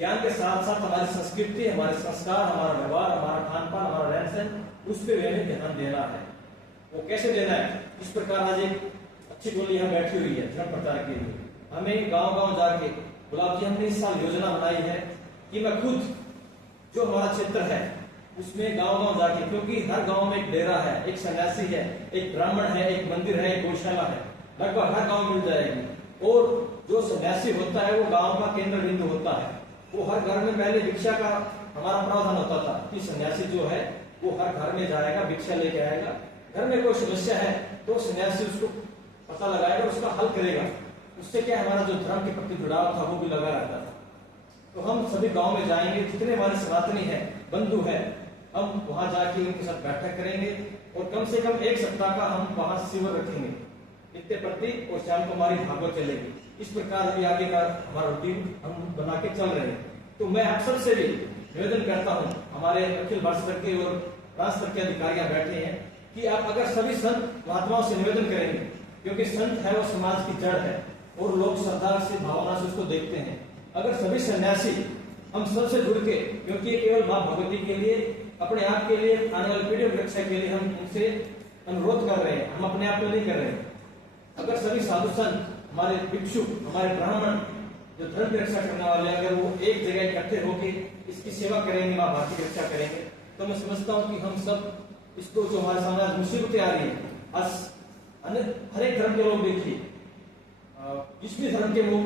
विज्ञान के साथ साथ हमारी संस्कृति, हमारे संस्कार, हमारा व्यवहार, हमारा खान पान, हमारा रहन सहन, उस पर हमें ध्यान देना है। वो कैसे देना है? इस प्रकार आज एक अच्छी टोली यहाँ बैठी हुई है धर्म प्रचार के लिए। हमें गांव गांव जाके, गुलाब जी हमने इस साल योजना बनाई है कि मैं खुद जो हमारा क्षेत्र है उसमें गांव गांव जाके, क्योंकि हर गांव में एक डेरा है, एक सन्यासी है, एक ब्राह्मण है, एक मंदिर है, एक गौशाला है, लगभग हर गांव मिल जाएगी। और जो सन्यासी होता है वो गांव का केंद्र बिंदु होता है। वो हर घर में पहले भिक्षा का हमारा प्रावधान होता था कि सन्यासी जो है वो हर घर में जाएगा, भिक्षा लेके आएगा। घर में कोई समस्या है तो सन्यासी उसको पता लगाएगा, उसका हल करेगा। उससे क्या हमारा जो धर्म के प्रति जुड़ाव था वो भी लगा रहता था। तो हम सभी गांव में जाएंगे, जितने हमारे सनातनी है, बंधु है, हम वहां जाके उनके साथ बैठक करेंगे और कम से कम 1 सप्ताह का हम वहां शिविर रखेंगे नित्य प्रति, और शाम को हमारी भागवत चलेगी। इस प्रकार अभी आगे का हमारा रूटीन हम बना के चल रहे हैं। तो मैं आप सबसे भी निवेदन करता हूँ, हमारे अखिल भारत स्तर के और राज्य स्तर के अधिकारी बैठे हैं, कि आप अगर सभी संत महात्माओं से निवेदन करेंगे, क्योंकि संत है वो समाज की जड़ है और लोग श्रद्धा से, भावना से उसको देखते हैं। अगर सभी सन्यासी हम सबसे जुड़ के, क्योंकि केवल माँ भगवती के लिए, अपने आप के लिए, आने वाली पीढ़ी की रक्षा के लिए हम उनसे अनुरोध कर रहे हैं, हम अपने आप को नहीं कर रहे हैं। अगर सभी साधु संत, हमारे भिक्षु, हमारे ब्राह्मण जो धर्म की रक्षा करने वाले, अगर वो एक जगह इकट्ठे होकर इसकी सेवा करेंगे, माँ भारती की रक्षा करेंगे, तो मैं समझता हूँ कि हम सब इसको, जो हमारे सामने आज मुसीबतें आ रही है, आज हर एक धर्म के लोग देखिए, जिस भी धर्म के लोग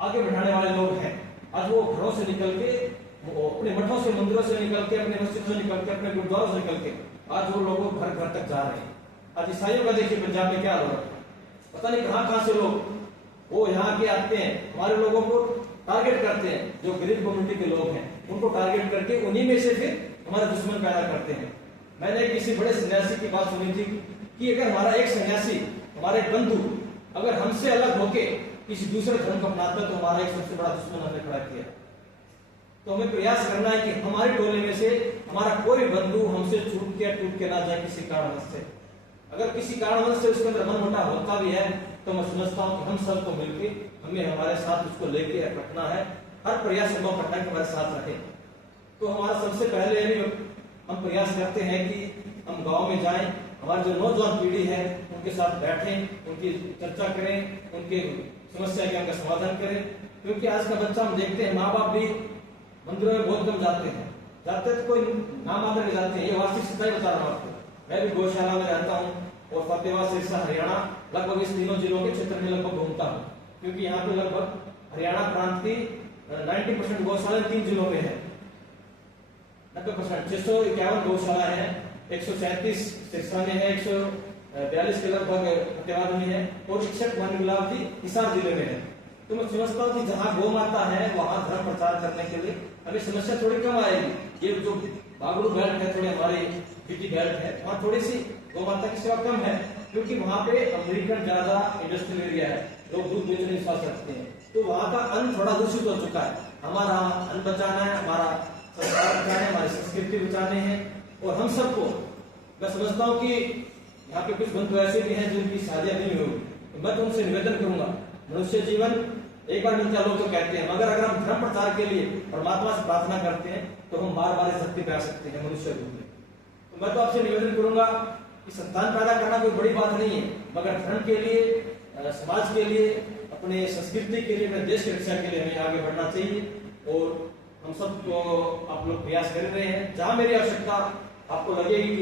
आगे बढ़ाने वाले लोग हैं, आज वो घरों से निकल के, वो अपने मठों से, मंदिरों से निकल के, अपने मस्जिदों से निकल के, अपने गुरुद्वारों से निकल के आज वो लोग घर घर तक जा रहे हैं। आज ईसाइयों का देखिए पंजाब में क्या हो रहा है, पता नहीं कहां से लोग वो यहाँ के आते हैं, हमारे लोगों को टारगेट करते हैं, जो गरीब कम्युनिटी के लोग हैं उनको टारगेट करके उन्हीं में से फिर हमारा दुश्मन पैदा करते हैं। मैंने किसी बड़े सन्यासी की बात सुनी थी कि अगर हमारा एक सन्यासी, हमारे बंधु अगर हमसे अलग होके किसी दूसरे धर्म को अपनाता है तो हमारा एक सबसे बड़ा दुश्मन हमने खड़ा किया। तो हमें प्रयास करना है कि हमारी टोले में से हमारा कोई बंधु हमसे छूट के ना जाए किसी कारणवश से। अगर किसी कारणवश से उसके अंदर मनमुटाव होता भी है तो मैं समझता हूँ कि हम सबको मिलकर हमें हमारे साथ उसको लेके रखना है, हर प्रयास संभव करना है कि हमारे साथ रहे। तो हमारा सबसे पहले हम प्रयास करते हैं कि हम गांव में जाएं, हमारी जो नौजवान पीढ़ी है उनके साथ बैठें, उनकी चर्चा करें, उनके समस्या के उनका समाधान करें। क्योंकि आज का बच्चा हम देखते हैं, माँ बाप भी मंदिरों में बहुत कम जाते तो कोई नाम आकर के जाते हैं, ये वास्तविक सच्चाई बता रहा हूँ आपको। मैं भी गौशाला में रहता हूँ और फतेहाबाद, सिरसा, हरियाणा, लगभग इस तीनों जिलों के क्षेत्र में लगभग घूमता हूँ, क्योंकि यहाँ पे लगभग हरियाणा प्रांत की 90% गौशाला 3 जिलों में है, 90%। 651 गौशाला है, 137 सिरसा में है, 142 के लगभग फतेहाबाद में है और 61 वन हिसार जिले में है। तो मैं समझता हूँ कि जहाँ गौ माता है वहां धर्म प्रचार करने के लिए हमें समस्या थोड़ी कम आएगी। ये जो बागड़ू बेल्ट है, थोड़ी हमारी बीटी बेल्ट है, वहाँ थोड़ी सी गौ माता की सेवा कम है, क्योंकि वहाँ पे अमेरिकन ज्यादा इंडस्ट्रियल एरिया है, लोग दूध बेचने विश्वास रखते हैं, तो वहाँ का अन्न थोड़ा दूषित हो चुका है। हमारा अन्न बचाना है, हमारा संस्कार बचाना है, हमारी संस्कृति बचाने हैं। और हम सबको, मैं समझता हूँ कि यहाँ पे कुछ बंधु ऐसे भी हैं जिनकी शादियां नहीं होगी, तो मैं तो उनसे निवेदन करूंगा, मनुष्य जीवन एक बार मिलता है, लोग तो कहते हैं, मगर अगर हम धर्म प्रचार के लिए परमात्मा से प्रार्थना करते हैं तो हम बार बार इस धरती पे आ सकते हैं मनुष्य रूप में। तो मैं तो आपसे निवेदन करूंगा कि संतान पैदा करना कोई बड़ी बात नहीं है, मगर धर्म के लिए, समाज के लिए, अपने संस्कृति के लिए, अपने देश की रक्षा के लिए हमें आगे बढ़ना चाहिए। और हम सब तो आप लोग प्रयास कर रहे हैं, जहां मेरी आवश्यकता आपको लगेगी कि